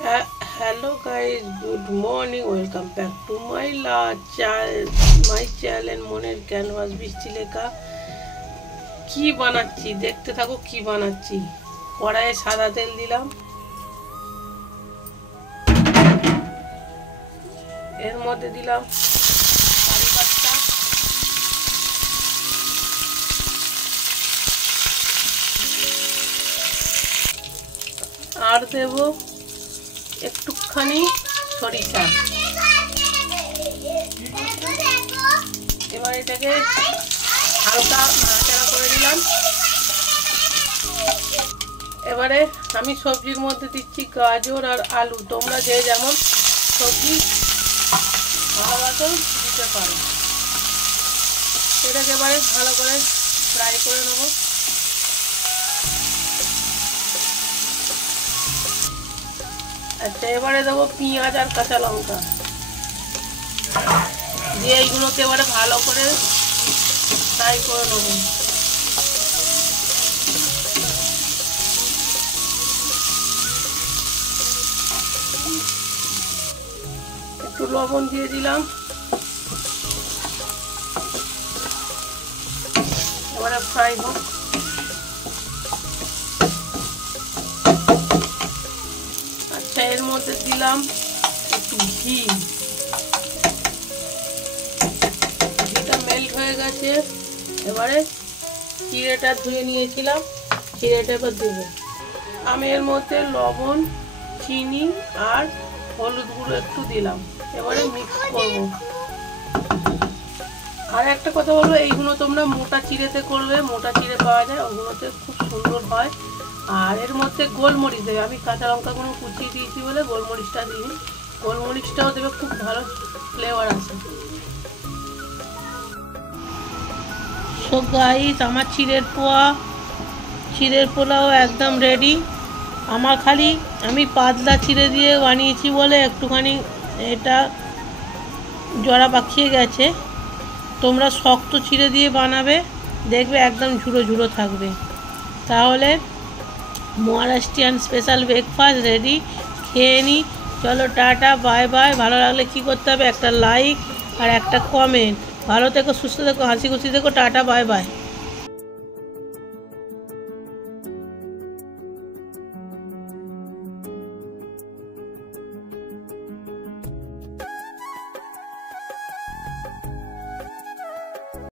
Hello guys, good morning. Welcome back to my channel মনের canvas বৃষ্টি লেখা। কি বানাচ্ছি দেখতে থাকো। কি বানাচ্ছি, কড়াইয়ে সাদা তেল দিলাম, এর মধ্যে দিলাম কারি পাতা, আর দেব একটুখানি সরিষা। এবার এটাকে হালকা নাড়াচাড়া করে দিলাম। এবারে আমি সবজির মধ্যে দিচ্ছি গাজর আর আলু। তোমরা যে যেমন সবজি ভালোবাসো দিতে পারো। এটাকে এবারে ভালো করে ফ্রাই করে নেবো। আচ্ছা, এবারে দেবো পেঁয়াজ আর কাঁচা লঙ্কা দিয়ে এইগুলোকে এবারে ভালো করে ফ্রাই করে নেবো। একটু লবণ দিয়ে দিলাম। এবারে ফ্রাই হোক। আচ্ছা, এর মধ্যে দিলাম একটু ঘিটা মেল্ট হয়ে গেছে। এবারে চিড়েটা ধুয়ে নিয়েছিলাম, চিড়েটা এবার দেবো। আমি এর মধ্যে লবণ, চিনি আর হলুদ গুঁড়ো একটু দিলাম। এবারে মিক্স করবো। আর একটা কথা বলবো, এইগুলো তোমরা মোটা চিড়েতে করবে, মোটা চিড়ে পাওয়া যায়, ওগুলোতে খুব সুন্দর হয়। আর এর মধ্যে গোলমরিচ দেবে। আমি কাঁচা লঙ্কাগুলো কুচিয়ে দিয়েছি বলে গোলমরিচটা দিই। গোলমরিচটাও দেবে, খুব ভালো ফ্লেভার আছে। সো গাইস, আমার চিড়ের পোলাও একদম রেডি। আমি পাতলা চিড়ে দিয়ে বানিয়েছি বলে একটুখানি এটা জড়া পাকিয়ে গেছে। তোমরা শক্ত চিড়ে দিয়ে বানাবে, দেখবে একদম ঝুড়ো ঝুড়ো থাকবে। তাহলে মহারাষ্ট্রিয়ান স্পেশাল ব্রেকফাস্ট রেডি। খেয়ে নিই। চলো, টাটা, বাই বাই। ভালো লাগলে কী করতে হবে? একটা লাইক আর একটা কমেন্ট। ভালো থেকো, সুস্থ থেকো, হাসি খুশি থেকো। Tata, bye bye.